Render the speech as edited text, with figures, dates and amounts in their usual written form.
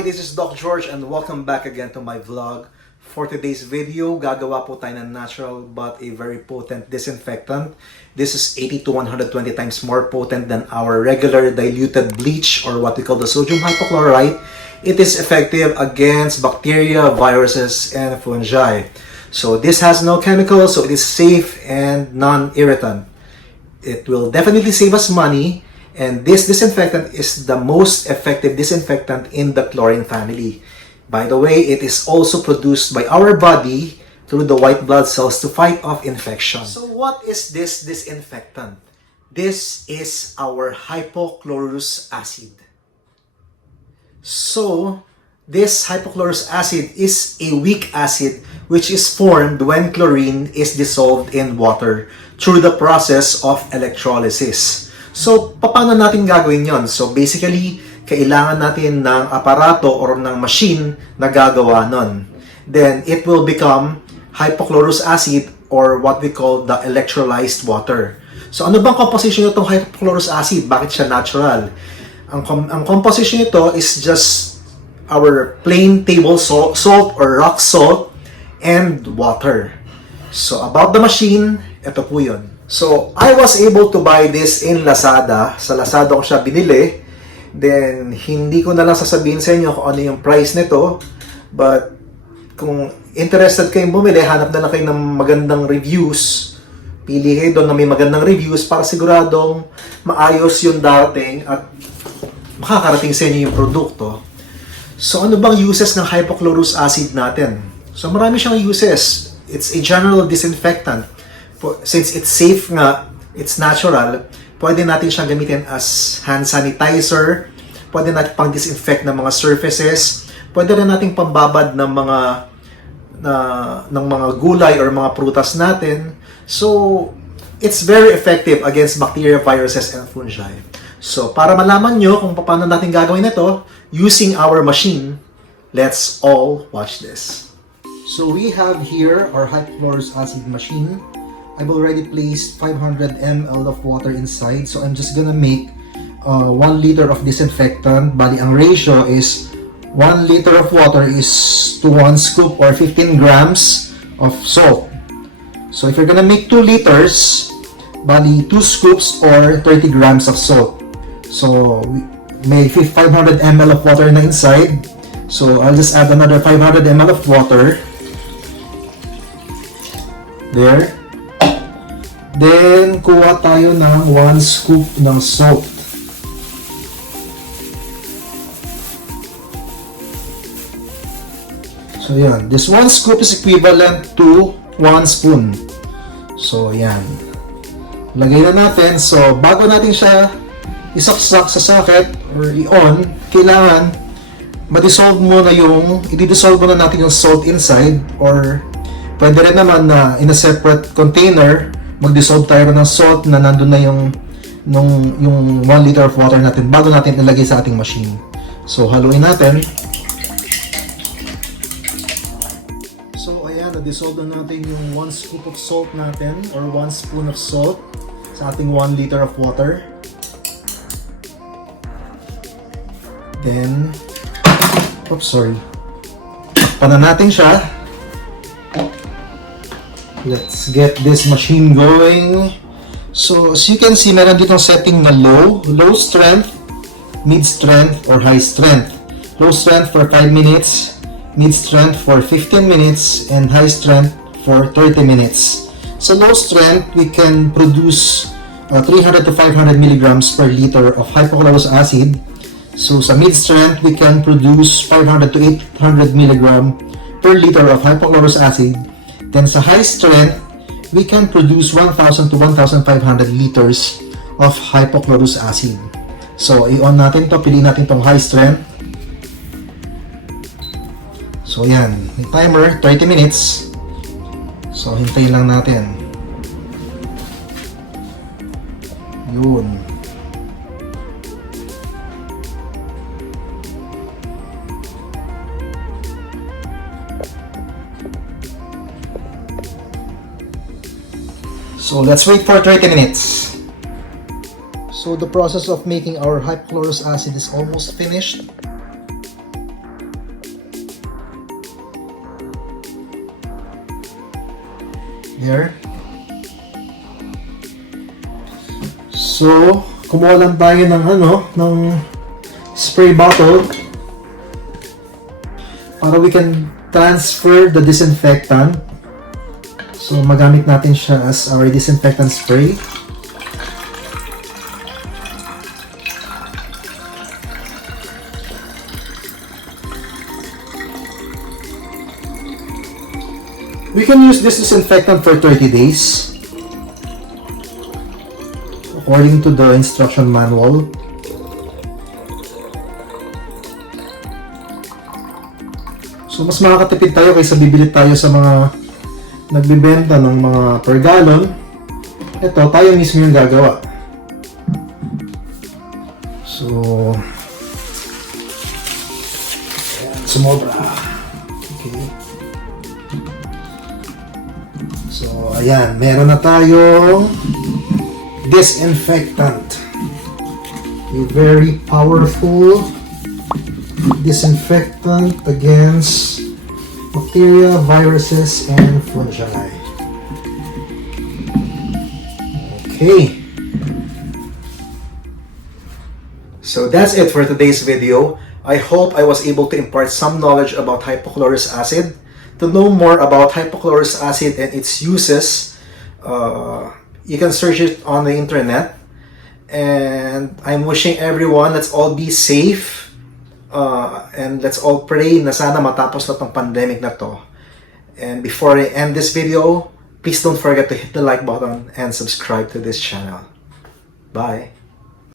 Hi, this is Doc George and welcome back again to my vlog. For today's video, gagawa po tayo ng natural but a very potent disinfectant. This is 80 to 120 times more potent than our regular diluted bleach or what we call the sodium hypochlorite. It is effective against bacteria, viruses, and fungi. So this has no chemicals, so it is safe and non-irritant. It will definitely save us money. And this disinfectant is the most effective disinfectant in the chlorine family. By the way, it is also produced by our body through the white blood cells to fight off infection. So what is this disinfectant? This is our hypochlorous acid. So this hypochlorous acid is a weak acid which is formed when chlorine is dissolved in water through the process of electrolysis. So, paano natin gagawin yon? So, basically, kailangan natin ng aparato or ng machine na gagawa nun. Then, it will become hypochlorous acid or what we call the electrolyzed water. So, ano bang composition nitong hypochlorous acid? Bakit siya natural? Ang composition nito is just our plain table salt or rock salt and water. So, about the machine, ito po yun. So, I was able to buy this in Lazada. Sa Lazada ko siya binili. Then, hindi ko na lang sasabihin sa inyo kung ano yung price nito. But, kung interested kayong bumili, hanap na lang kayo ng magandang reviews. Pili kayo doon na may magandang reviews para siguradong maayos yung darating at makakarating sa inyo yung produkto. So, ano bang uses ng hypochlorous acid natin? So, marami siyang uses. It's a general disinfectant. Since it's safe nga, it's natural, pwede natin siyang gamitin as hand sanitizer, pwede natin pang disinfect ng mga surfaces, pwede rin natin pambabad ng mga gulay or mga prutas natin. So, it's very effective against bacteria, viruses, and fungi. So, para malaman nyo kung paano natin gagawin ito, using our machine, let's all watch this. So, we have here our hypochlorous acid machine. I've already placed 500 ml of water inside, so I'm just gonna make 1 liter of disinfectant. Bali, ang ratio is 1 liter of water is to 1 scoop or 15 grams of salt. So if you're gonna make 2 liters, bali 2 scoops or 30 grams of salt. So may 500 ml of water na inside. So I'll just add another 500 ml of water. There. Then, kuha tayo ng 1 scoop ng salt. So, yan. This 1 scoop is equivalent to 1 spoon. So, yan. Lagay na natin. So, bago natin siya isaksak sa socket or i-on, kailangan ma-dissolve muna i-dissolve muna natin yung salt inside or pwede rin naman na in a separate container mag-dissolve tayo ng salt na nandun na yung 1 liter of water natin bago natin ilagay sa ating machine. So, haluin natin. So, ayan, na-dissolve na natin yung 1 scoop of salt natin or 1 spoon of salt sa ating 1 liter of water. Then, takpan na natin siya. Let's get this machine going. So, as you can see, meron ditong setting na low strength, mid strength, or high strength. Low strength for 5 minutes, mid strength for 15 minutes, and high strength for 30 minutes. So, low strength, we can produce 300 to 500 milligrams per liter of hypochlorous acid. So, sa mid strength, we can produce 500 to 800 milligram per liter of hypochlorous acid. Then sa high strength, we can produce 1,000 to 1,500 liters of hypochlorous acid. So, i-on natin to. Piliin natin tong high strength. So, yan. Yung timer, 30 minutes. So, hintayin lang natin. Yun. So let's wait for 30 minutes. So the process of making our hypochlorous acid is almost finished. There. So, kumuha lang tayo ng ng spray bottle para we can transfer the disinfectant. So, magamit natin siya as our disinfectant spray. We can use this disinfectant for 30 days according to the instruction manual. So mas makakatipid tayo kaysa bibili tayo sa mga nagbebenta ng mga per gallon. Ito, tayo mismo yung gagawa. So sumobra. Okay. So, ayan, meron na tayong disinfectant. A very powerful disinfectant against bacteria, viruses, and fungi. Okay. So that's it for today's video. I hope I was able to impart some knowledge about hypochlorous acid. To know more about hypochlorous acid and its uses, you can search it on the internet. And I'm wishing everyone, let's all be safe. And let's all pray na sana matapos na tong pandemic na to. And before I end this video, please don't forget to hit the like button and subscribe to this channel. Bye!